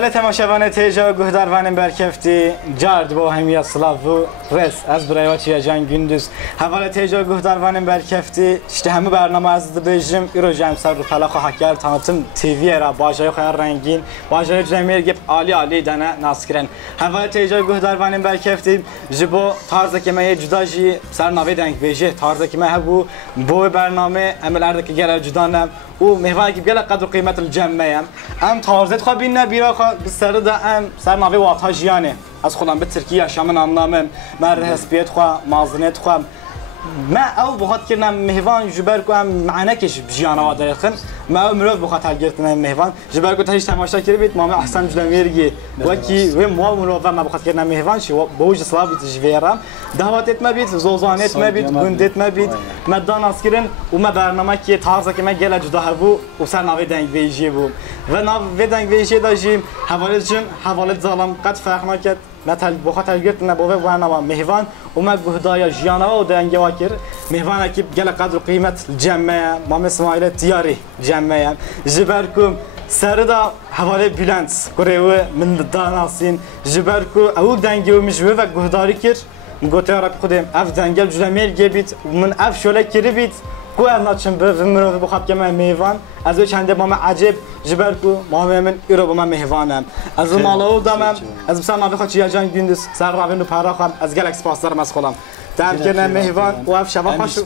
حواله تماشاوان تیجا گهداروان برکفتی جارد با همیه سلاو رس از برای وچی جان gündüz حواله تیجا گهداروان برکفتی işte همه برنامه از دبیجم ایرو جام سر رو فلاخ حکار tanıtım TV را باجای خیر رنگین باجای جمعیر گپ عالی عالی دانه ناسکرن حواله تیجا گهداروان برکفتی جبو طرز که من جداجی سر نوی دنگ بیجه طرز که من هبو بو برنامه عمل که گل جدانم و مهوایی که گل قدر قیمت الجمعیم ام طرزت خو بین بیرا خو سر ده ام سر نوی واتا جیانه از خودم به ترکیه شامن انلامم مر حسبیت خو مازنت خو ما او بخاطر کردن مهوان جبر کو ام معنکش جیانا وادر خن ما مرو بخاطر گرفتن مهوان جبر کو تهش تماشا کردید مام احسن جلمیرگی وکی و ما مرو و ما بخاطر کردن مهوان شو بوج سلاوی تجویرم دعوتت ما بیت زوزانت ما بیت گندت ما بیت مدان اسکرین و ما برنامه کی تازه که ما گل جدا هبو و سر ناوی دنگ ویجی بو و ناوی دنگ ویجی داشیم حواله ظالم قد فرق نکرد مثلا بخاطر گرفتن با برنامه مهوان و ما گهدای جیانا و دنگ واکر مهوان کی گل قدر قیمت جمعه مام اسماعیل تیاری جمعه جبرکم سردا حواله بلند کره من داناسین جبرکو او دنگی و مجوه و گهداری کر گوته را خودم اف دنگل جلمیر گبیت من اف شوله کری بیت کو اناتشم به مرو بخاطر که من مهوان از چنده مام عجب جبرکو مام من ایرو با من مهوانم از مالو دامم از بسام ناوی خاطر جان gündüz سر راوین و پراخم از گلکس پاسدارم از خودم دم کردن مهوان و اف شبا خوش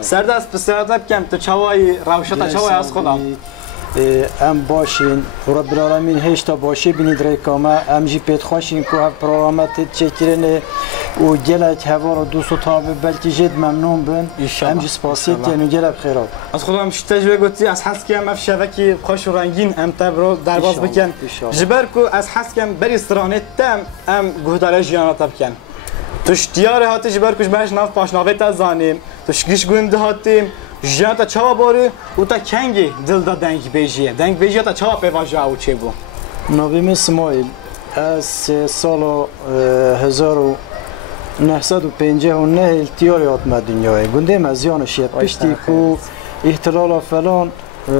سر دست بسیار نبکم تو چوای روشتا چوای از خودم ام باشین رب العالمین هیچ تا باشه بینید ریکامه ام جی پیت خوشین که هف پروگرامت چکرنه و گلک هوا رو دوست و تابه بلکه جد ممنون بن ام جی سپاسیت یعنی گلب خیرات از خودم شتجوه گوتی از حس که ام اف شبکی خوش و رنگین ام تبرو درباز بکن جبر کو از حس که ام بری استرانت تم ام گهداره جیانات بکن توش دیاره هاتی جبر کوش برش ناف پاشناوه تا زانیم توش گیش گونده هاتیم جیان تا چاوا باره و تا کنگی دل دا دنگ بیجیه دنگ بیجیه تا چاوا پیواجه او چه بو نویم اسماعیل از سال 1959 التیاری آتمه دنیای گنده مزیانش یه پشتی که احتلال فلان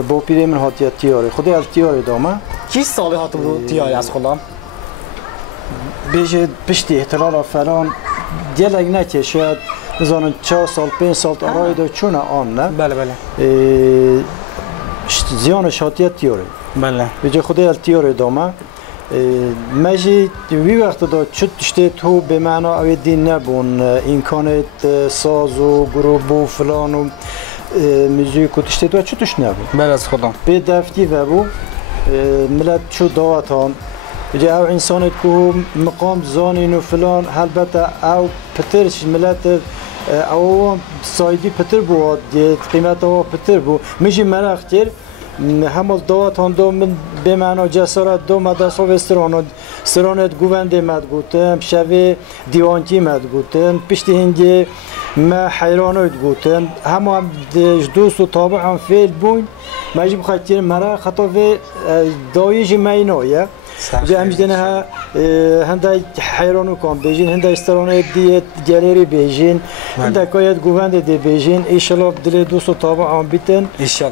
با پیره من هاتی التیاری خود التیاری دامه کی سالی هاتو بو تیاری از خودم؟ بیجه پشتی احتلال فلان دیلگ نکه شاید نزانم 4 سال 5 سال آرای دو چون آن نه بله بله زیان شاتیت تیوری بله بجای خود التیوری دامه مجی وی وقت داد چه تشته تو به معنا اوی دین نبون امکانات ساز و گروه و فلان و موزیک و تشته داد چه توش نبون بله از خودم به دفتی و بو ملت چو دعوت هم بجای او انسانت که مقام زانین و فلان البته او پترش ملت او سایدی پتر بود قیمت او پتر بود میشه مرختر همال دعوت هم دو من به معنا جسارت دو مدرسه و استرانت گوونده مد گوتم شوی دیوانتی مد گوتم پشت هنگی ما حیرانوید گوتم همه دوست و تابع هم فیل بون مجب خاطر مرا خطا و دایج مینایه جا امجدنا هندای حیرانو کام بیجین هندای استرانه دیت گالری بیجین هندای کایت گوونده دی بیجین ایشالا دل دوست و تابع هم بیتن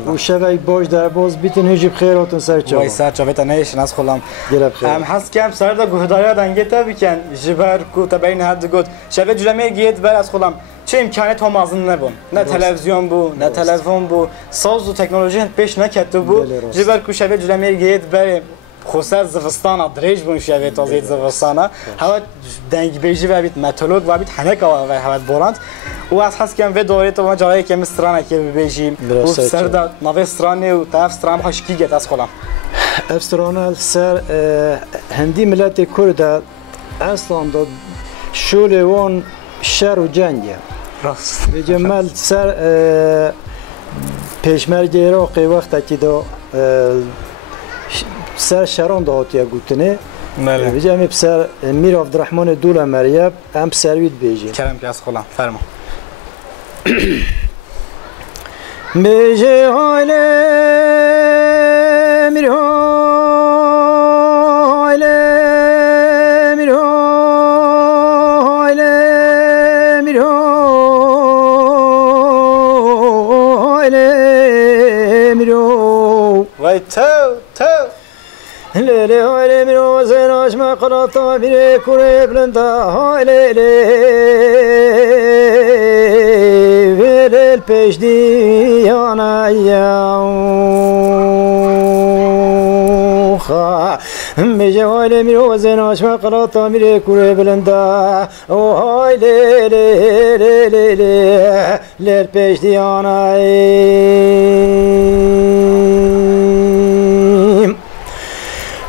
و شبای باش در باز بیتن هجیب خیراتون سر چاوا وای سر چاوا تنهش ناس خلام گرب خیر هم حس کم سر دا گهدایا دنگتا بکن جبر کو تبین حد گوت شبه جلمه گیت بر از خلام چه امکانات هم ازن نبون نه تلویزیون بو نه تلفن بو ساز و تکنولوژی پیش نکرده بو جبر کو شبه جلمه گیت بر خصوصا زفستانا دریج بون شوید تازه زفستانا هوا دنگ بیجی و بیت متولوگ و بیت هنک و هوا بورند و از حس کم و دوره تو ما جایی که مسترانه که بیجیم و سر دا نوی استرانه و تا استران خوش کی گت از خودم استرانه سر هندی ملت کرد اصلا داد شول وان شر و جنگه راست بجمل سر پیشمرگ عراقی وقت که دو سر شران دهاتی گوتنه بجای می بسر میر عبدالرحمن دوله مریب هم سروید بیجی کرم که از خودم فرما بیجی هایله میر هایله میر هایله میر هایله میر وای تو ليلي هاي مرو زيناش ما قلطا بيري كوري بلندا هاي ليلي بيري البيش دي انا ياوخا ميجي هاي مرو زيناش ما قلطا بيري كوري بلندا هاي ليلي ليلي البيش دي انا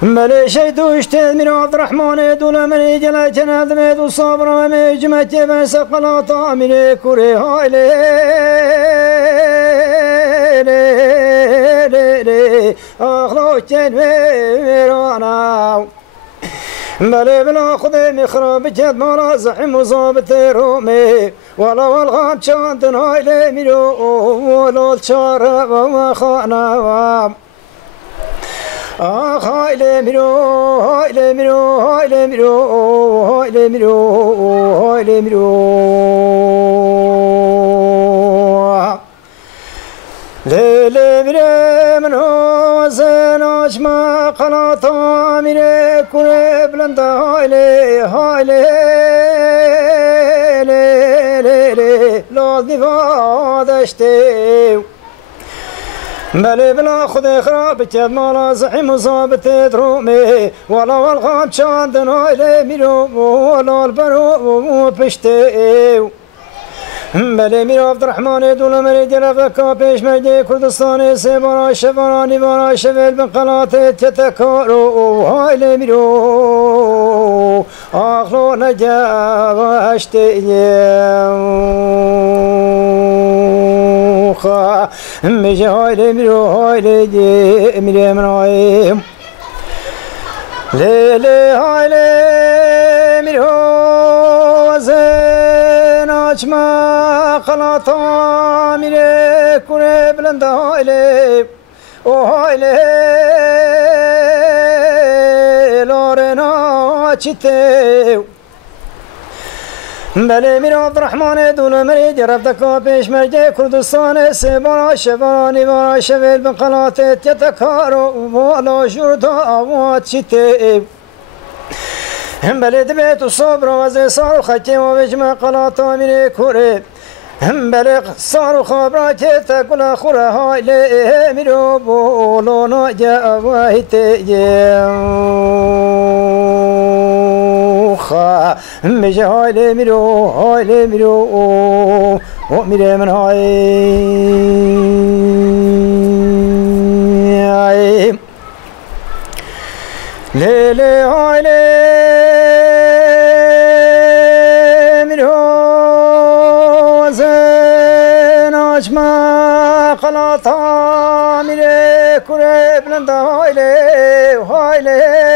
ملي شيدو اشتد من عبد الرحمن دولا من جلا جناد ميد وصبر ومي جمعت بس قلاطا من كوري هاي لي لي لي اخلو جن ويرانا ملي بلا خذي مخرب جد مرا زحم وصابت رومي ولا والغام شاندن هاي لي ميرو ولو الشارب وخانا هاي لي ميرو هاي لي ميرو هاي لي ميرو هاي لي ميرو هاي لي ميرو ليلي ميري من هو زيناش ما قلاطا ميري كوني بلندا هاي لي هاي لي لي لي لي لازمي فادشتي مالي بلا خذي خراب جد مالا زحيم وصابت درومي ولا والغام شاندن هاي لي ميرو ولا البرو بشتي مالي ميرو عبد الرحمن دولا مري جرفكا بيش مجدي كردستاني سيبارا شفراني بارا شفل بن قلاتي تتكارو هاي لي ميرو اخلو نجا واشتي ميجي هاي لي ميرو هاي لي ميري من هاي ليلي هاي لي ميرو زيناش ما قلاطا ميري كوري بلندا هاي لي وهاي لي لورينا تشيتيو ملي ميرو عبد الرحمن دولا مري جرفتكا بيش مجدي كردستان سيبارا شفراني بارا شفل بن قلاتي تتكارو ولا شرطا اوات شتي ملي دبيت الصبر وزي صارو ختي وبجمع قلاطا ميري كوري ملي صارو خبراتي تقول خورا هاي لي ميرو بولو نجا واهتي ميجي هاي لي ميرو هاي لي ميرو وميري من هاي ليلي هاي لي ميرو زيناش ما قلاطا ميري كوري بلندا هاي لي هاي لي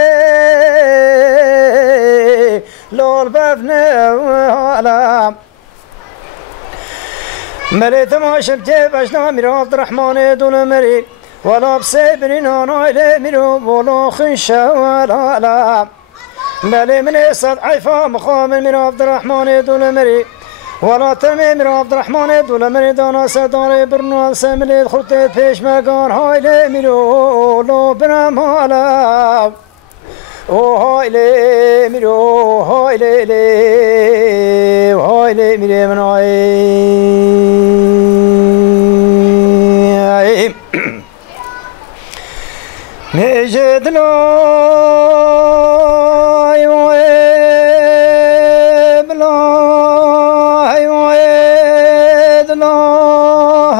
لول بفني وهلا مريت ما شبتي باشنا ميرو عبد الرحمن دون مري ولا بسيبرين انا الي ميرو ولا خنشا ولا لا مالي من يصد عيفا مخام ميرو عبد الرحمن دون مري ولا تمي ميرو عبد الرحمن دون مري دانا سداري برنو سملي خطيت فيش مكان هاي لي ميرو لو بنام هلا هاي لي ميرو هاي لي لي هاي لي ميري من هاي نجد لا بلا هاي لا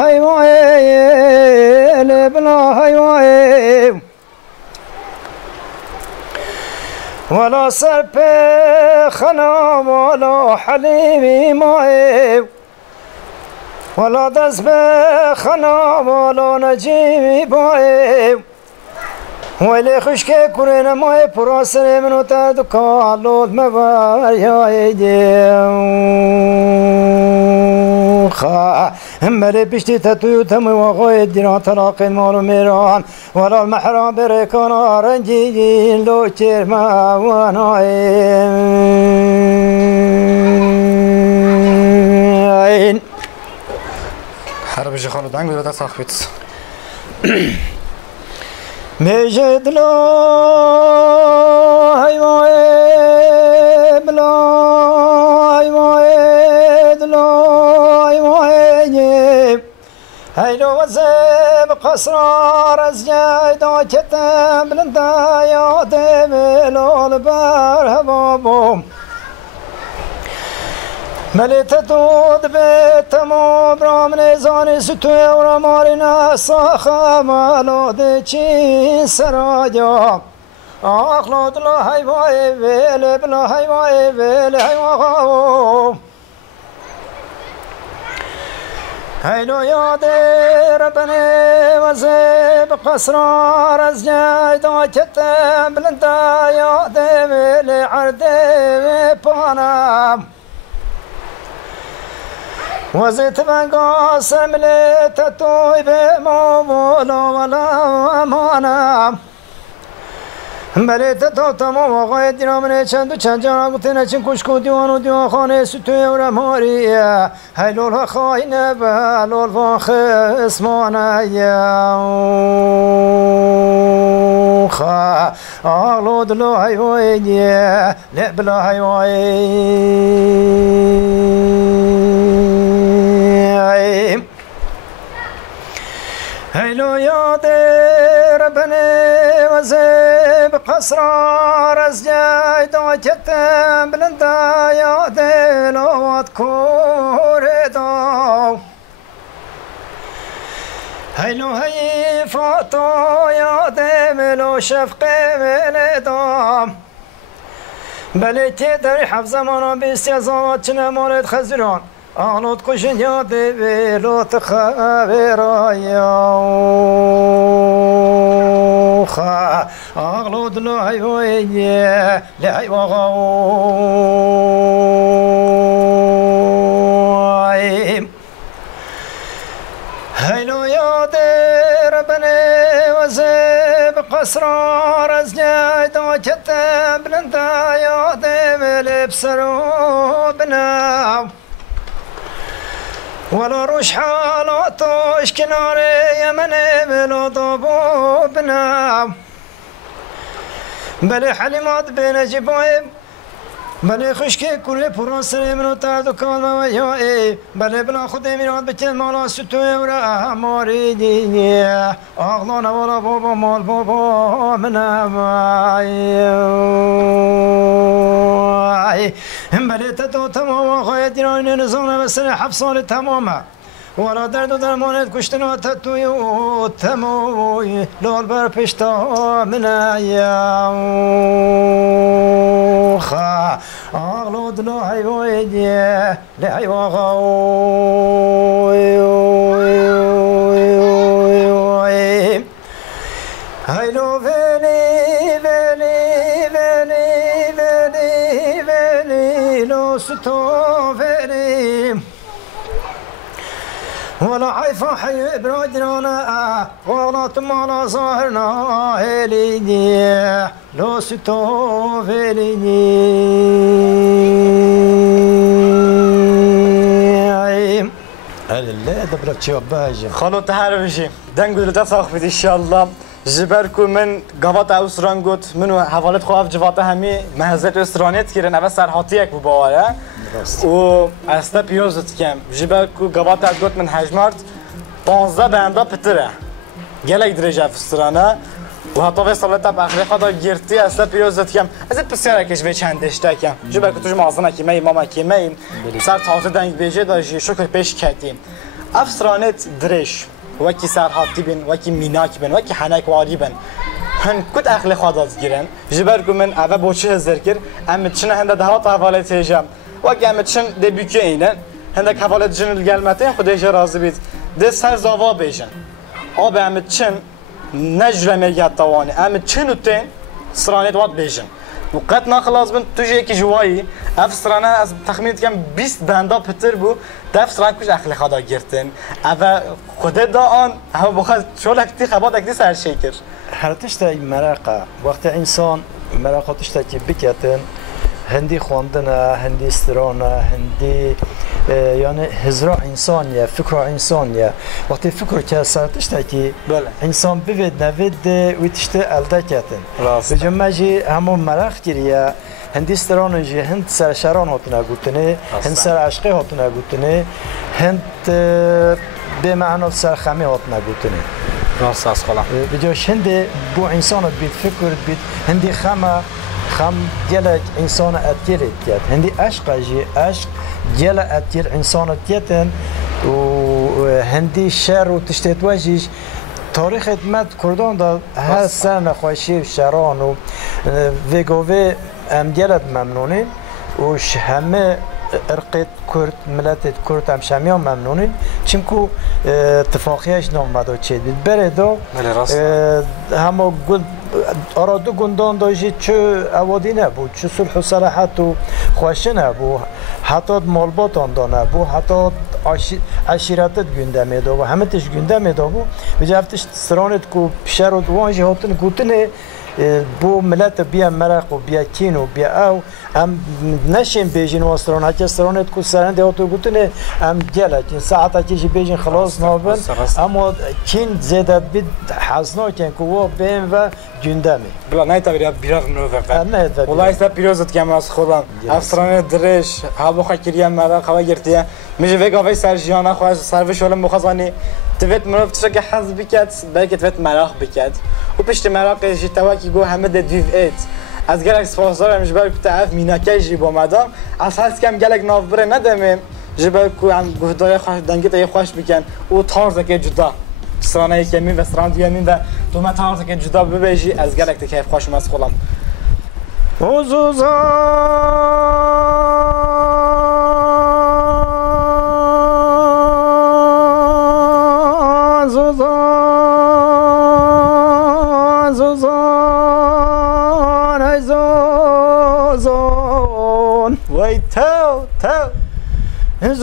هاي بلا هاي ولا سربي خنام ولا حليمي ماي ولا دزبي خنام ولا نجيمي باي ويلي خشكي كورينا ماي براسري منو تدكا لود مبايا خا همري بشتي تتوي تمي وغوي ديران تلاقي المال ميران ولا المحرم بريكان رنجي لو تشيرما وناين حرب جي خالد عنك ولا تصاحبت مجد لا هيواي بلا هيواي لا هيواي هيلو وزب قصرار از جايدا كتم بلندا يادم الالبر هبابوم ملت دود بتمام برامن زانی ستوی و رمارنا ساخا مالود چین سرایا اخلاد لا هیوای ویل بلا هیوای ویل هیوای هیلو یاد ربنی وزب قصرار از جایدا کتم بلندا یاد ویل عرده پانم وزيت من قاسم لتتوي بمولا ولا أمانا بليت توتمو وغاية دينا من چند و چند جانا قلتنا چن کشکو دیوان و دیوان خانه ستوی و رماریا هیلول خاینه بلول و خسمانه خا آلو دلو هیوی لبلا هیوی هيلو يا ربنا وزب قصرار از جايدا كتم بلندا يا دلوات كوردا هيلو هي فاتو يا دملو شفقه ولدا بلتي در حفظ مانا بيستيزات چنه مالد خزران آنود کشن یاد ویلوت خبرایا خا آغلود لحیویه لحیوغایم هیلو یاد ربنی وزب قصرار از جایدا کتم بلندا یاد ویل بسرو بناو ولا روش حالاتوش كناري يمن بلو ضبو بنام بلي حليمات بين جبايب بلي خشكي كل براسري منو تاردو كان وياي بلي بلا خدي ميراد بكل مالا ستوي ورا ماري ديني اغلانا ولا بابا مال بابا منام بلي تدو تمام غاية دينان نظام بسنة حفصال تماما ولا درد و درمانت کشتن و تطوی و تموی لال بر پشتا من ایام خا آغلو دلو حیوی دیه لحیوا غوی هیلو ولی ولی ولی ولی ولی لو ستو ولی ولا حيفا حي ابراجنا ولا تمالا ظاهرنا هليني لو ستو فيليني لا دبرك شو باجي خلو تهربشي دنگو تصاخ ان شاء الله جبركو من قوات اوسرانگوت منو حوالت خواف جواته همي محزت اسرانيت كيرن اول سرحاتيك بو باوره و اصلا پیوزت کم جبركو قوات ادگوت من حجمارت 15 بندا پتره گلک درجه فسترانه و حتی به سالت اب اخری خدا گرتی اصلا پیوزت کم ازت بسیار کش به چندشته کم جبركو توش مازنه کی می ماما کی می سر تاعت دنگ بیجه داشی شکر پیش کتیم افسرانت درش وکی سرحاتی بین وکی میناک بین وکی حنک واری بین هن کد اخلی خداز گیرن جبركو من اول بوچه هزر کر امت چنه هنده دهات حواله تیجم وقتی امت چن دبیکی اینه هنده حواله جنل گلمته خودش راضی بید ده سر زاوا بیشن آب امت چن نجره میگه توانی امت چن اوته سرانیت واد بیشن وقت نخلاص بن توجه یکی جوایی اف سرانه از تخمین کم 20 بندا پتر بو دف سران کش اخلی خدا گرتن اول خود دا آن هم بخواد شو لکتی خبات اکتی سر شکر هرتش تا مرقه وقت انسان مرقاتش تا که بکتن هندي خواندنا هندي استرانا هندي يعني هزرا إنسانية فكرة إنسانية وقت فكرة كسرتش تكي بله إنسان بيد نفيد وتشتى ألدكتن راست بجمعجي همون مراخ كريا هندي استرانا جي هند سر شران هاتنا قلتني هند سر عشقي هاتنا قلتني هند بمعنى سر خمي هاتنا قلتني راست از خلا بجاش هندي بو إنسان بيت فكر بيت هندي خم جلك إنسان أتيرت كات هندي عشق جي عشق جل أتير إنسان أتيتن وهندي شر وتشتت وجهش تاريخ مد كردان دا هر سر نخوشی شران و ویگوی ام جلد ممنونین وش همه ارقیت کرد ملت کرد هم شمیان ممنونین چونکو اتفاقیش نامده چید بید بره دا همه گل آرادو گندان داشتی چه اوادی نبود چه صلح و صلاحت و خوشه نبود حتی مالبات آندا نبود حتی عشیرتت گنده میده و همه تش گنده میده بود بجا افتش سرانت کو پیشر و دوانجی هاتن گوتنه بو ملت بیا مرق و بیا کین و بیا او ام نشیم بیجین و سران هچه سرانت کو سرند هاتو گوتنه ام گله کین ساعت کیش بیجین خلاص نابن اما کین زیادت بید حسنا کن کو و بین و گنده می بلا نه تا بیا بیرق نوفر نه تا والله است پیروزت کم از خودم افسران درش هوا خکریه مرق هوا گرتیه میشه وگاوی سرجیانا خواهد سروش ولم بخزانی تفت مرافت شو که حظ بکت بلکه تفت مراق بکت و پشت مراق جیتوا کی گو همه دیو ایت از گلک سپاسدارم جبر کو تعرف میناکی جی با مدام از هست کم گلک ناف بره ندمم جبر کو هم گهدای خوش دنگت ای خوش بکن و تارز که جدا سرانه کمین و سران دیامین و تو ما تارز که جدا ببیجی از گلک تکیف خوش مس خودم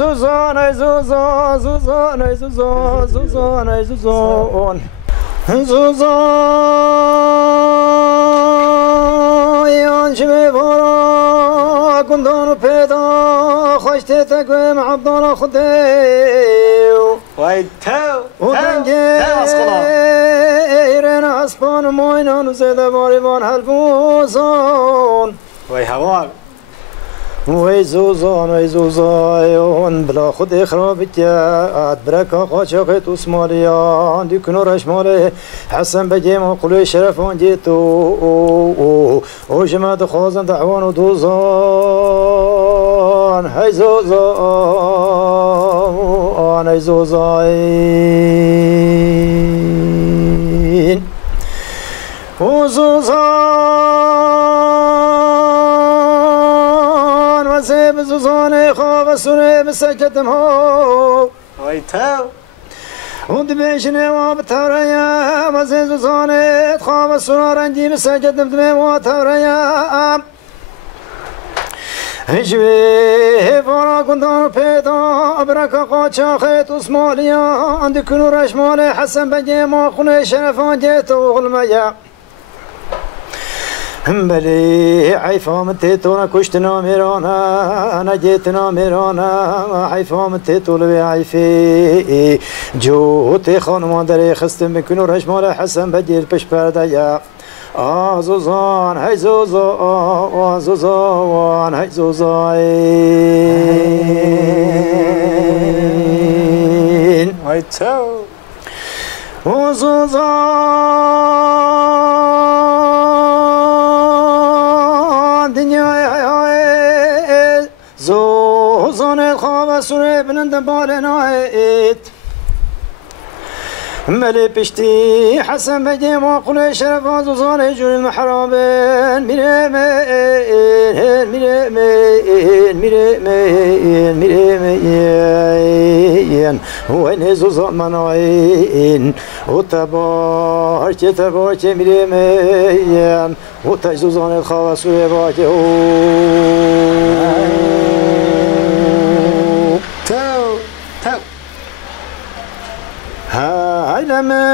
زوزان زوزان زوزان زوزان زوزان زوزان زوزان یانچ می‌بارا گندان پیدا خوشته تگویم عبدالله خودیو وای تو و دنگه ایران اسپان موینان و زده باریوان حلبوزان وای هوار وای زوزان بلا خود اخرابت یاد برکا قاچاقت اسمالیان دی کنارش ماله حسن بگیم و قلوی شرفان جیتو و جماعت خوازن دعوان و دوزان های زوزان های زوزان و زوزان سيب زوزاني خواب سوني بسكتم هو وای تو ود بيشني وبتوريا وزي زوزاني خواب سونا رنجي بسكتم دمي وتوريا هجوي فورا كنتان بيتا بركا قاچا خيط اسماليا عندي كنو رشمالي حسن بجي ما خوني شرفان جيتو غلميا بلي عيفام تيتونا كشتنا ميرانا أنا جيتنا ميرانا عيفام تيتول بعيفي جوتي خانمان دري خستم بكنو رشمال حسن بديل بش بردايا زوزان هاي زوزان زوزان هاي زوزان وای تو زوزان دنيا زوزان الخواب سوري بلند بالنايت ملي بشتي حسن بجي ما قل شرف زوزان يجون المحرابين ميرمين وين زوزان مناين وتبارك تبارك ميرمين وتجوزان الخواص ويباكي تو هاي لما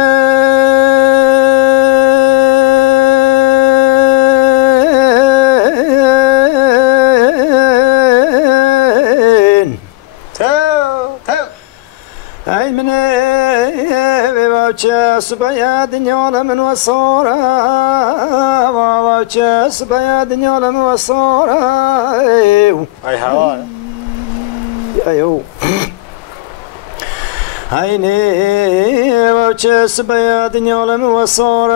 من وچس بیا دنیا لمن وصورا وچس بیا دنیا لمن وصورا ای هوا ایو عيني وجس بياد يولم وصوري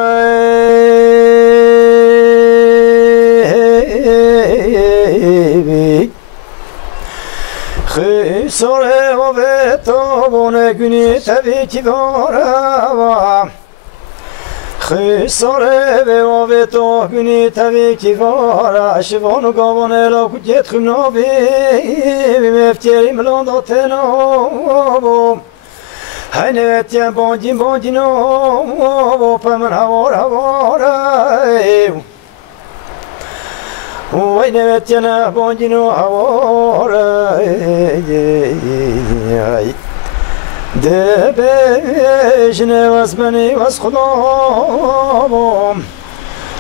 خسره وبتوبون günü tabii ki var خسره وبتوب günü tabii ki var şivonu gavone la kujet khnobi mefteri mlondo teno هنيت يا بونجي بونجي نو فمن هورا هورا وينت يا بونجي نو هورا دبش نواسبني واسخلوم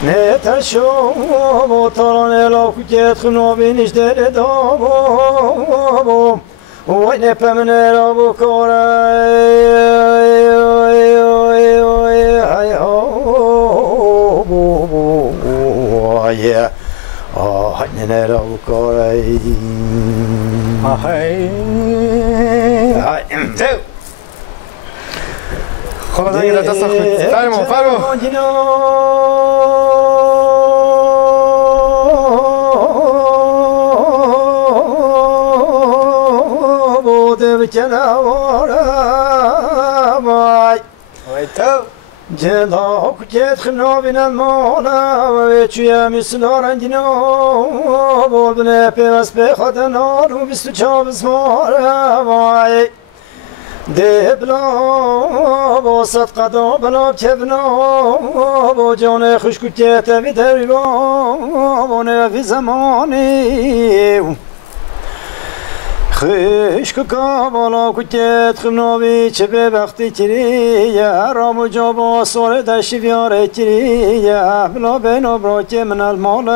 نترشو طران لو كجت خنوبي نجدر دوم وين فمن ربو كورا يا هن ربو كورا خلاص اگه دست خود فرمو بجناورا ماي ويتو جدا كجت خنا بين المولا ويتشيا مسنار عندنا بودنا بس بخدنا وبستو جابس مارا ماي دبلا وسط قدم بلا كبنا وجون خشك كيت بدربا ونه في زماني خشک کاملا کجت خنوی چه به وقتی کری یا رام جابا سر دشی بیاره کری یا بلا بینو براک من المال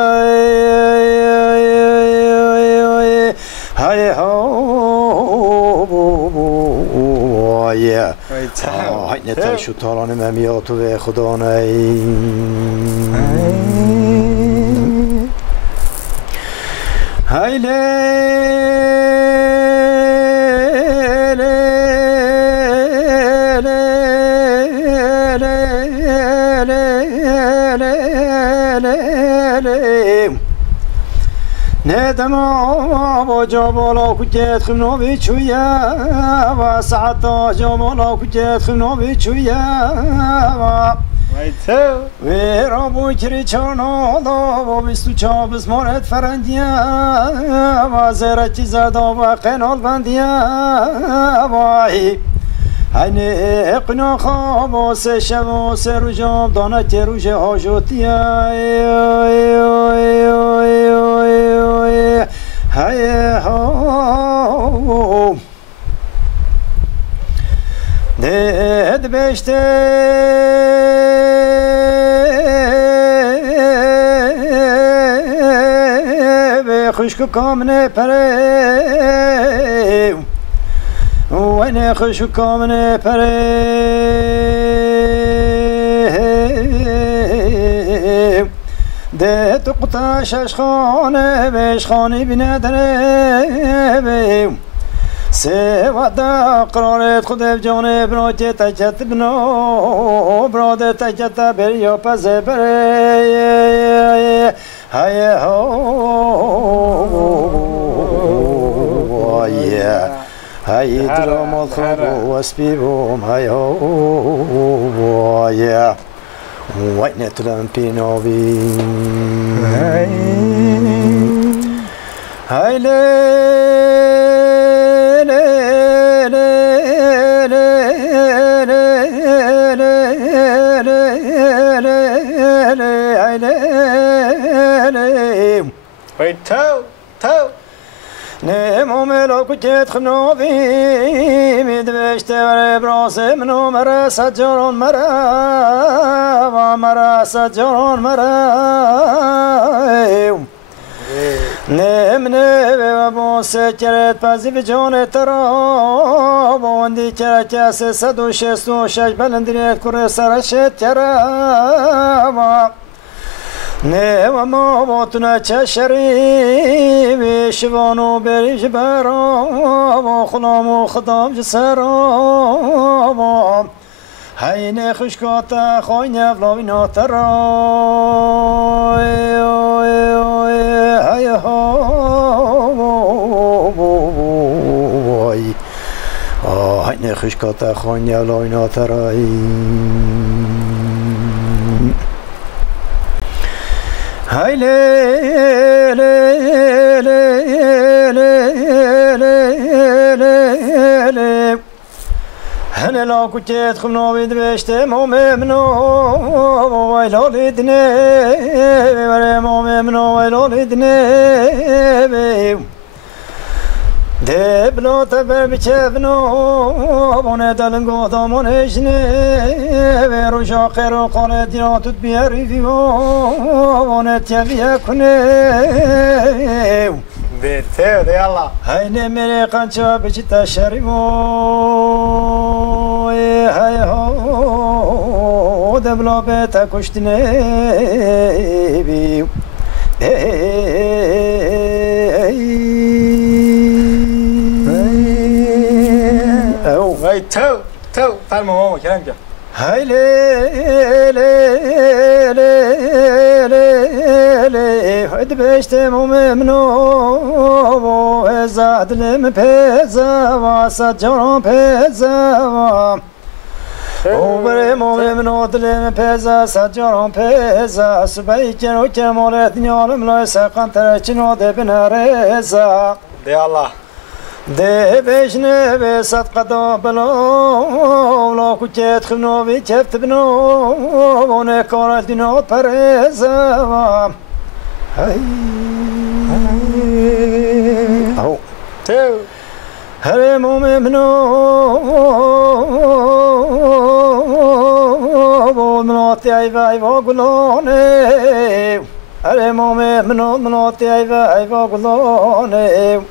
های های نتر شو تالان ممیاتو به خدا نی هایله ندم با جمالا کجت خمنا بیچویا و ساعتا جمالا کجت خمنا بیچویا و رابو کری چانا دا و بیستو چابس مارد فرندیا و زرچی زدا و قنال بندیا وای هنه قنا خواب و سه شب و سه رو جام دانه که روش حاجوتیا های ها دد بشته به خشک کامنه پره وين خشک کامنه پره ده تقطع ششخانه بشخاني بندره سوادا قرارت خود بجانه براتی تجت بنو براده تجت بریا پس بره های های درام خواب و اسبیبم های وين تلمبينو بي هاي لي لي لي لي لي هاي لي وي تو نمو ملو كجت خنوبي مدبشت وري براسي منو مرا سجرون مرا ومرا سجرون مرا نمنه و بوسه کرد پزی به جان ترا باندی کرد کس 166 بلندریت کره سرشت کرد نه و ما باتونه چه شریف شوانو بریش برا خلام و خدام جسرا هین خشکات خوین افلاوی ناترا هین خشکات خوین افلاوی ناترا هاي لي لي لي لي لي لي هنا لا كنت خمنا بيد بشتم ممنو ويلا لدني ولا ممنو ويلا لدني دبلو تبر بچفنو بونه دلن گودامون اشنه برو شاقر و قانه دیراتت بیاری بونه تیویه کنه بيتي يلا هاي میره قنچا بچی تشریمو های هو دبلو بیتا کشتنه بیو هاي تو فرما ماما كلام جا هاي لي لي لي لي لي هد بشتم ممنو زاد لم بيزا وسجرم بيزا وبري ممنو دلم بيزا سجرم بيزا سبيكر وكمولت نيالم لا سقم ترچنو دبنا ريزا دي الله ده بجنه به صدقه بلا ولا كنت خنو بي كفت بنو وانا كارت دينو برزا هاي او تو هرم ممنو مناطي ايوا ايوا قلوني هرم ممنو مناطي ايوا ايوا قلوني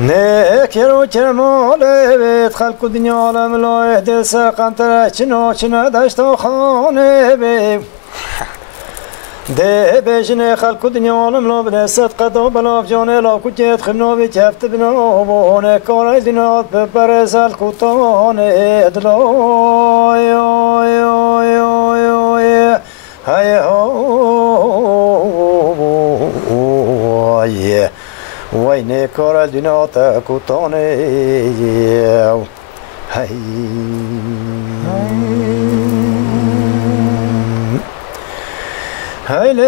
نكرو كرمال بيت خلق الدنيا عالم لا يهدي ساقم ترى چنا داشتو خانه بي ده بيجني خلق الدنيا عالم لا بنسد قدو بلا بجاني لا كتيت خبنو بيكفت بنو بونه كار الدنيا ببرز الكتان ادلا هاي هاي وين كار الدنيا تكتان هاي هاي لي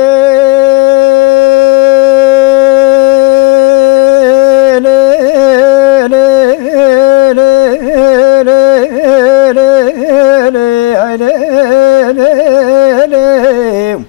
لي لي لي لي لي هاي لي لي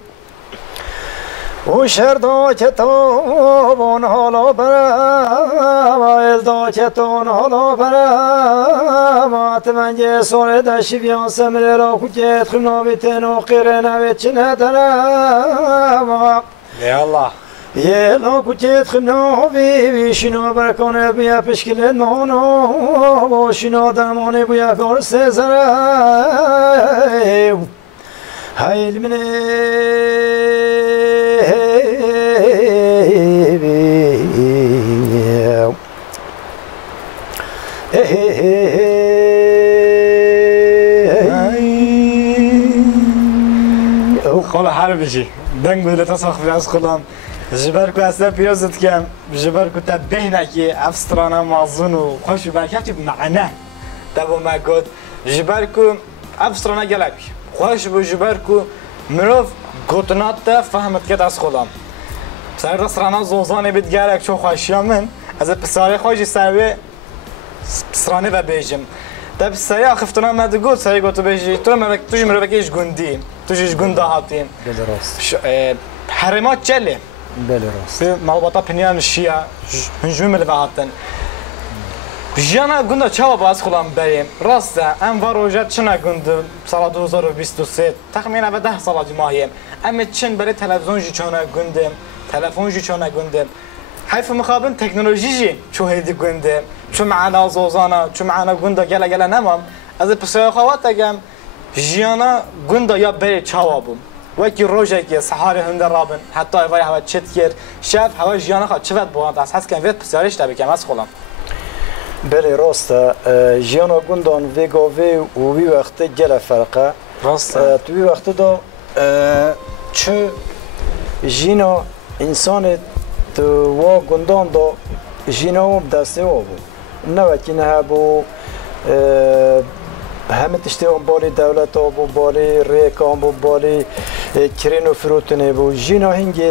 وشردو چتون حالا برا ویلدو چتون حالا برا مات منجه سونه دشی بیان سمره را کجت خمنا بیتن و قیره نوید چنه درم يا الله یه لا کجت خمنا بی شنا برکانه بیا پشکلت مانو و شنا درمانه بیا کارسته زره هایل منه خلا حربشي دنگ بدل تصاخ في از خلام جبركو اسا بيوزت كام جبركو تبهنا كي افسترانا مازون و خوش بركاتي بمعنى تبو ما قد جبركو افسترانا جلك خوش بو جبركو مروف قطنات تا فهمت كت از خلام سر رسرانا زوزاني بتجارك شو خوشيا من از بساري خوشي سروي بسراني و بيجم طب سريع خفتنا ما تقول سريع قلت بيجي ترى ما تجي مروفك ايش جندي تجيش جندا هاتين بله راست حرمات جله بله راست ما هو بطا بنيان الشيا هنجوم ملفا هاتن جانا جندا چاوا باز خلام بریم راسته ام واروجت چنا جند سال 2023 تخمین 10 سال ماهیم ام چن برای تلویزیون جی چونه جند تلفون جی چون گنده حیف مخابن تکنولوژی جی چو هیدی گنده چو معنا زوزانا چو معنا گنده گله گله نمام از پسر خوات اگم جیانا گنده یا بری چاوابم وکی روزی که سحار هنده رابن حتی وای هوا چت کرد شب هوا جیانا خواهد چه وقت باید از هست که وقت پسرش تبی کم از خودم بله راسته جیانا گندان ویگاوی و وی وقت گله فرقه راسته تو وی وقت دا چه جینا انسان تو وا گندان دا جینا هم دسته وا بود نه وکی نه بو همه تشتی هم بالی دولت ها بو بالی ریک هم بو بالی کرین و فروتنه بو جینا هنگی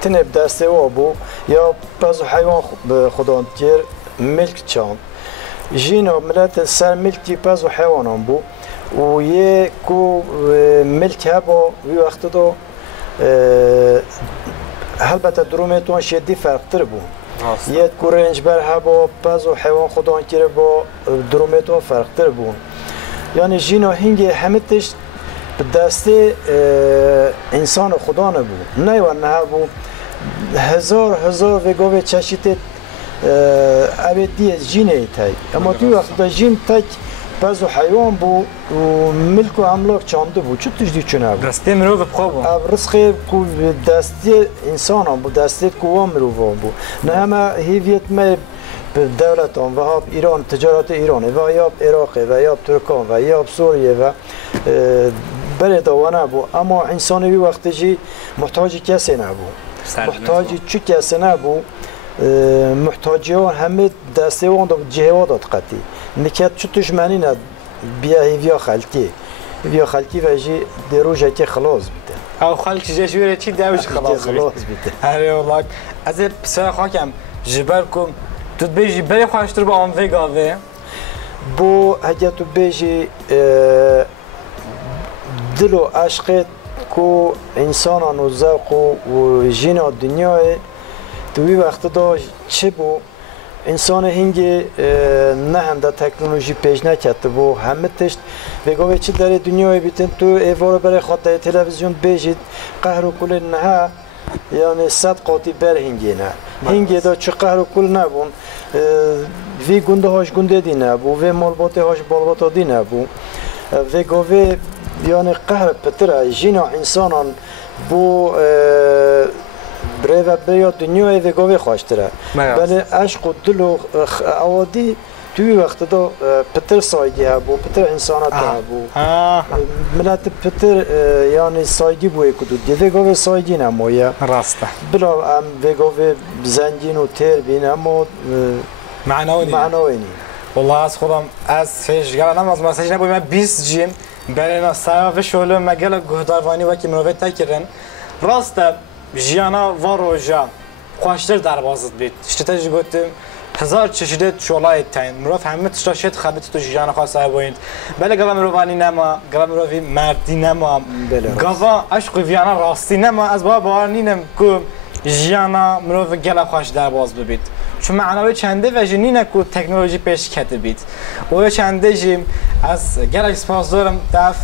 تنب دسته وا بو یا بعض حیوان خدا تیر ملک چاند جینا ملت سر ملکی بعض حیوان هم بو و یه کو ملک ها با وی وقت دو البته درومتون شدی فرق تر بو یه کو رنج بر ها با بعض حیوان خدا تیر با درومتون فرق تر بو یعنی جینا هنگی همه تش دسته انسان خدا نبود نه و نه بود هزار وگوه چشیت ابدی جینه تای اما توی وقت جین تک بعضو حیوان بود و ملک و املاک چانده بود چه تجدی چونه بود دسته مرو بخواب اب رزق کو دسته انسان هم بود دسته کوام مرو بود نه همه هیویت ما دولت و ها ایران تجارت ایرانه و یا عراق و یا ترکان و یا سوریه و بله دوانه بود اما انسانی وقتی جی محتاج کسی نبود محتاج چی کسی نبود محتاجی ها همه دسته وان دو جهوا داد قطعی نکات چطوش معنی ند بیا هیویا خلکی و جی دروجه که خلاص بیده او خلکی جشوره چی دوش خلاص بیده هره والله از پسر خاکم جبر کم تو بیجی بری خواشتر با آن ویگاوه بو اگه تو بیجی دل و عشقت کو انسان و ذوق و جینا دنیای توی وقت دا چه بو انسان هنگی نه هم دا تکنولوژی پیش نکرده بو همه تشت بگوه چه در دنیای بیتن تو ایوار برای خاطر تلویزیون بیجید قهر و کل نه یعنی 100 قاطی بر هنگی نه هنگی دا چه قهر و کل نبون وی گنده هاش گنده دی نبو وی مالباته هاش بالباته دی نبو وی گوه یعنی قهر پتره جینا انسانان بو برای و برای دنیای وگاوی خواشتره بله عشق و دل و اوادی توی وقت دا پتر سایدی ها بو پتر انسانات ها بو ملت پتر یعنی سایدی بوی کدود دی وگاوی سایدی نمایه راسته بلا هم وگاوی زنجین و تیر بین اما معناوی نی والله از خودم از فیشگرانم از مسیج نبویم من 20 جیم برای نصف شغل مگل گهداروانی و که منوی تکرن راسته جیانا و روژا خواشتر در بازد بید اشتتاجی گوتیم هزار چشیده شغلای تاین مروف همه تشتاشت خبیت تو جیانا خواسته بایند بله گوه مروفانی نما گوه مروفی مردی نما گوه عشق ویانا راستی نما از باور نینم که جیانا مروف گله خواش در باز ببید چون معنوی چنده و جنینه که تکنولوژی پیش کته بید و چنده جیم از گله سپاس دارم دف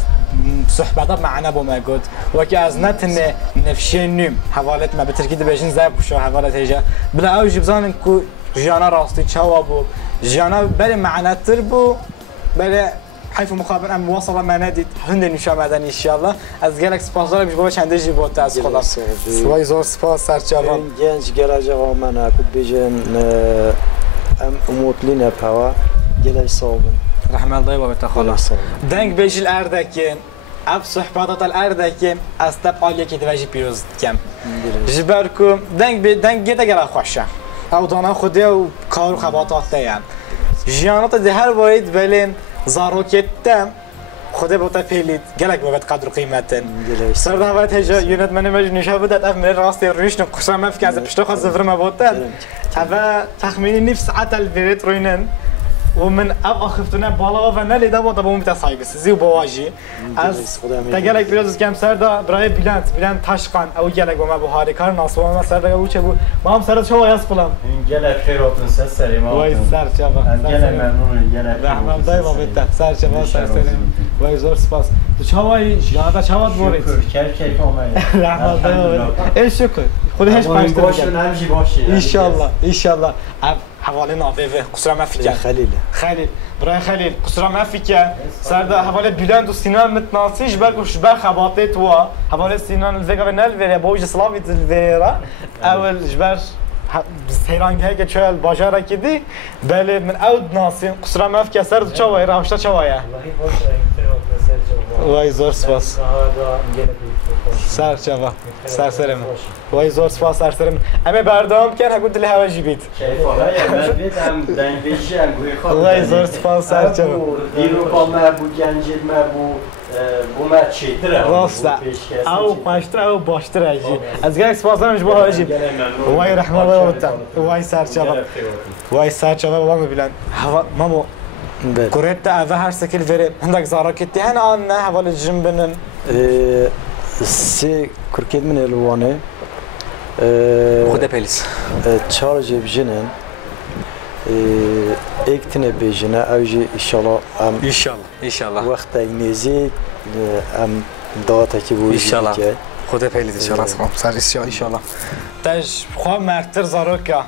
صحبت معنا بوم گفت و که از نتن نفشینیم حوالت ما بترکید بهشین زب کشو حوالت هیجا بلا او جبزان که جانا راستی چوا بو جانا بله معنا تر بو بله حيث مخابر ام وصل ما ندید هند نشا مدن ان شاء الله از گلکس سپاس دارم که باش چنده جیبوت از خلاص سوای زور سپاس سرچاوان گنج گلاجا من اكو بيجن ام اموتلينا بوا گلای صابن رحم الله و خلاص دنگ بیجل اردکین اب صحبتات الاردکین از تب عالیه که توجه پیروز کم جبرکم دنگ گیتا گلا خوشه او دانا خوده و کار و خباتات دیم جیانات ده هر باید بلین زاروکت دم خوده بوتا پیلید گلک بابت قدر و قیمتن سر دعوت هجا یونت من مجو نشا بدد اف من راستی رویش نقصه مفکن از پشتو خواست زفر ما بودن اوه تخمینی نف ساعت البريت روینن ومن اب اخفتنا بالا و نلی دا بود با میت سایبس زی و بواجی از تگلک بیروز کم سر دا برای بیلند تشقان او گلک با ما بهاری کار ناسو ما سر دا چه بود ما هم سر شو یاس قلم این گلک خیراتون سر ما وای سر چابا گلک ممنون گلک رحمت دای بیت سر چابا سر وای زور سپاس تو چاوای جاده چاوات بورید کرد اومد رحمت دای ای شکر خدا هیچ پنج تا باشون همشی باشین ایشالله حواله نابه قصرا ما فکر خلیل برای خلیل قصرا ما فکر سردا حواله بلند و سینان متناسیش برگوش بر خباطه تو حواله سینان الفيجا نل وری بوج سلاوی الفيرا اول جبر سیرانگه که چهل باجاره کدی بله من اود ناسیم قصرا ما فکر سرد چوای راوشتا چوایه وای زور سپاس سر چوا سر سرم وای زور سپاس سر سرم اما بردام کن هگو دل هوا جیبید وای زور سپاس سر چوا دیرو با ما بو گنجید ما بو ما چیتره راسته او پاشتر او باشتر اجی از گرک سپاس دارم جبه ها اجی وای رحمه وای وطن وای سر چوا وای سر چوا والله ببینن هوا مامو كوريتا هذا هرسك الفريق عندك زاركتي هنا أنا حوالي جنبنا سي كركيد من الوانه خدا بيلس تشارج بجنن اكتنا بجنة اوجي ان شاء الله ان شاء الله وقت ينزي ام داتك بو ان شاء الله خدا بيلس ان شاء الله سر ان شاء الله تاج خو مرتر زاروكا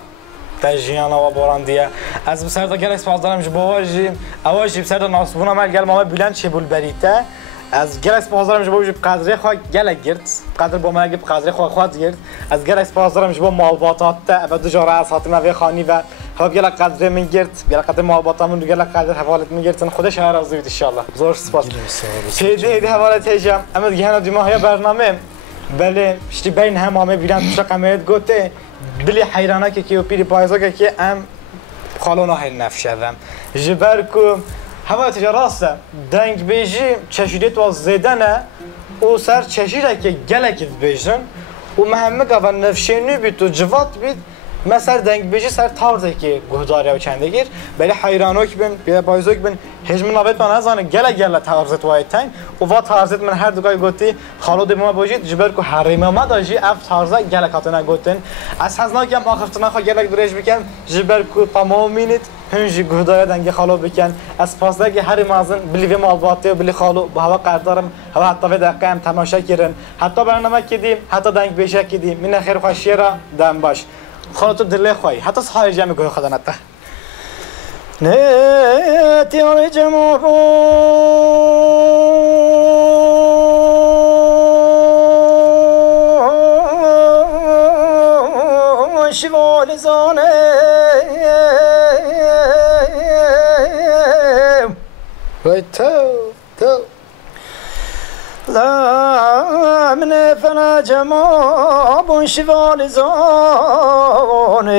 تاجیانا و باراندیه از بسر تا گلک سپاس دارم جبواجی اواجی بسر تا ناسبونا مال گل ماما بلند چه بول بریته از گلک سپاس دارم جبواجی بقدری خو گلک گرد قدر با مال بقدری خود گرد از گلک سپاس دارم جبوا مالباتات و دو جاره از خاطر نوی خانی و خب گلک قدر من گرد گلک قدر مالباتامون دو گلک قدر حوالت من گرد خودش هر راضی بید ان شاء الله زور سپاس هیدی حوالت هیجم اما دیگه هنو دیما های برنامه بله شتی بین هم همه بیرن توش قمیت گوته بلی حیرانه که و پیری پایزا که ام خالونا هی نفشدم جبر کو هوا تجاراسته دنگ بیجی چشیدت و زیدنه او سر چشیده که گلکت بیجن و مهمه که نفشینی بید و جوات بید مثلا دنگ بیجی سر تارزه که گهداری و چنده گیر بلی حیرانوک بین بیده پایزوک بین هجم نابت من از آنه گله تارزت وای تنگ و تارزت من هر دوگای گوتی خالو دیما بوجید جبر کو حریم ما داجی اف تارزه گله کاتنا گوتن از حزناکم آخرتنا خو گله درش بکن جبر کو تمامینت هنجی گهداری دنگ خالو بکن از پاسده که هر مازن بلی مالباتی و بلی خالو با هوا قدرم هوا حتی به دقیقه تماشا کردن حتی برنامه کدیم حتی دنگ بیشه کدیم من خیر خوشی را دم باش خالو تو دل خوای حتی صحای جمع گوی خدا نته نه تیار جمع شوال زانه وای تو لا من فنا جمع بون شوال زانه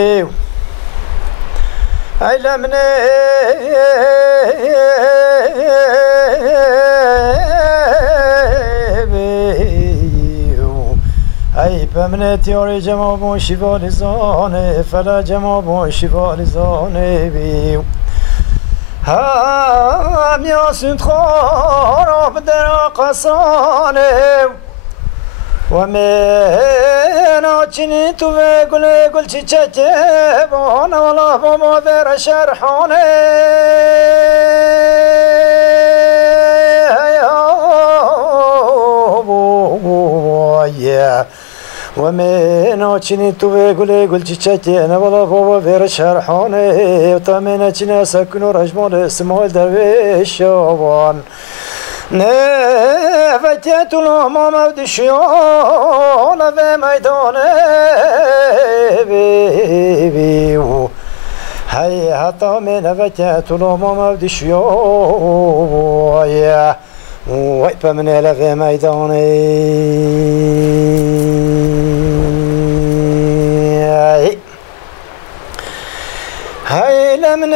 ای لمنه ای بمنه تیاری جمع بون شوال زانه فلا جمع بون شوال زانه بیو هم یاسند خاراب در قصانه و من آچینی تو و گل چیچکه بانه والا با ما در شرحانه و من آچینی تو و گل چیچکه والا با ما در شرحانه و تا من آچینی سکن و رجمان اسمال درویش شابان نفتت الأمام ودشيون في ميدان بيبيو هيا حتى من نفتت الأمام ودشيون ويبا من إلى في ميدان هيا لمن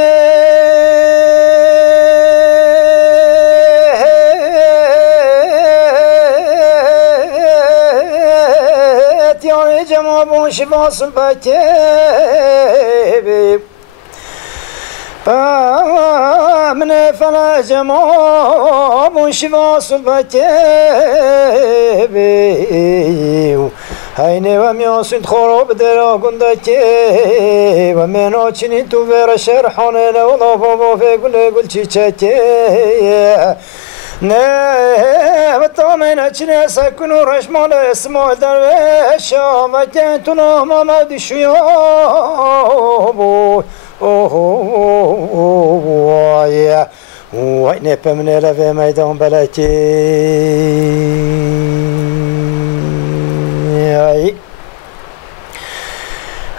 جمع شفاص البكيب من فلا جمع شفاص البكيب هيني وميوسن خروب درا قندكي ومن اوچني تو فير شرحون لولا بابا في قل چيچكي نه بتامن اچنه سکن و رشمال اسمال درویش آمکن تو نام آمد شیابو وای وای نپمنه لفه میدان بلکی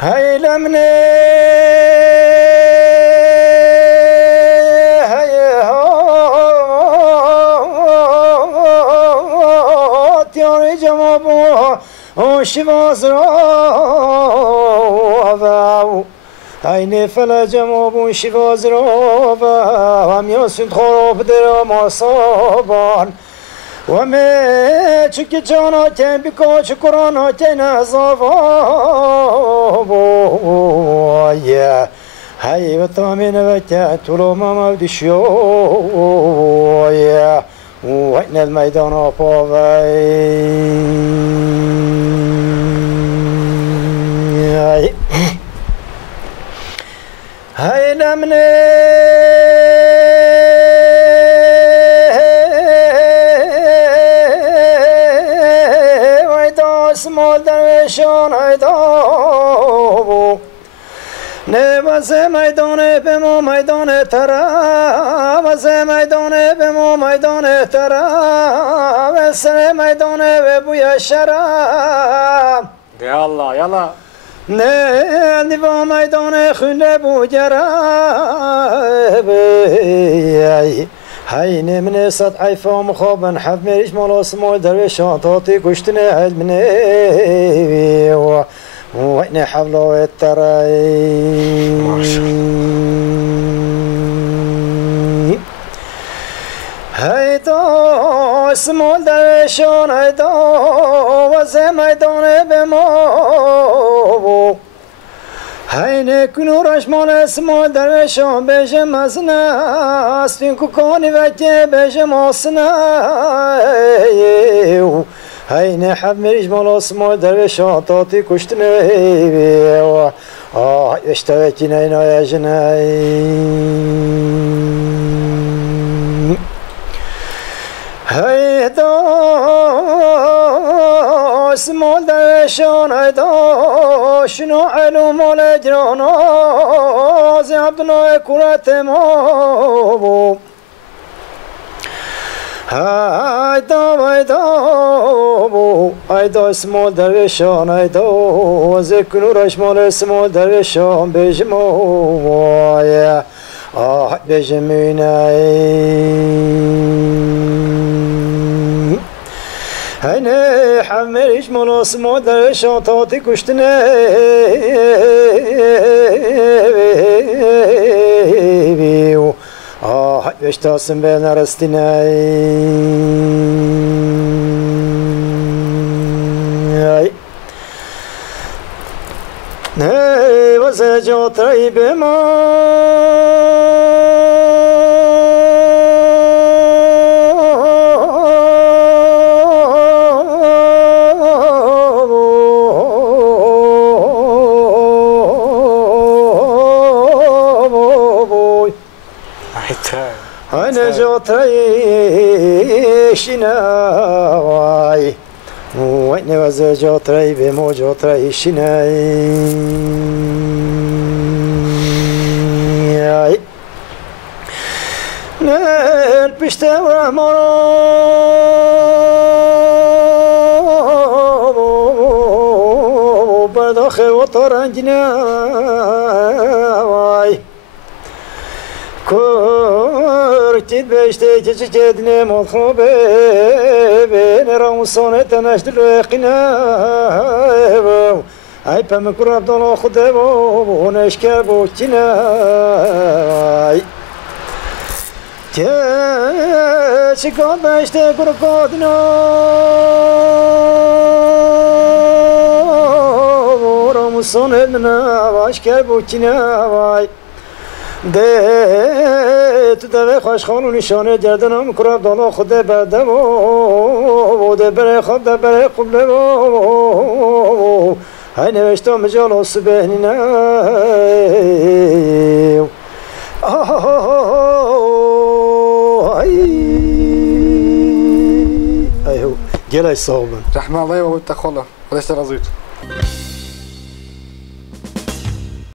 هاي لمنه هاي هات يا جمابو وشواز راو عيني فلا جمابو شواز راو هم ياسد خراب درام صابان وما چک جانات بکا چکرانات نزاوای هی و تامین وقت طولو ما دشیوای وین المیدان آپاوی هی لمنه اسمال درویشان ایدابو نوازه میدانه به ما میدان ترا وزه میدانه به ما میدان ترا و سر میدانه به بوی شرم يلا يلا نه دیوا میدان خونه بو جربی هاي من صد عيفا مخابن حب مريش مال اسمال درويشان تاطي كشتني علمني وين حبلو التراي هاي تو اسمال درويشان هاي تو وزي ميدان بمو هاي نكونو رشمال اسمال درویشان بجم ازنا استین کانی وکی بجم آسنا هاي نحب مریج مال اسمال درویشان تاتی کشتنه اشتوکی نینا یجنه هاي دا اسمال درویشان هاي دا شنو علوم الاجرانا زي عبد الله كرة مابو هايدا اسمال درویشان هايدا وزك نورش مال اسمال درویشان بجموع بجمعنا هني حمرش ملاس ما درویشان تاتی کشتنه بیو اشتاسم به نرستینه نه وزه جات رای به ما أنا جاتري شناي وين وز جاتري بمو جاتري شناي نل بشتم رحمارو برداخل وطرنجنا كورتيد بشتي تجدني مخوبة بين رمصانة تناشد القنا أي بمكر عبد الله خدبو ونشكر بوتنا تشكر بشتي كرقادنا رمصانة منا واشكر بوتنا ده تدوی خوش خانو نشانه گردنم کرب دانا خود بدم و ده بره خواب ده بره قبله و های نوشتا مجال آسبه نینه ای گلای صاحبن رحمه الله و تخاله خودش رازویت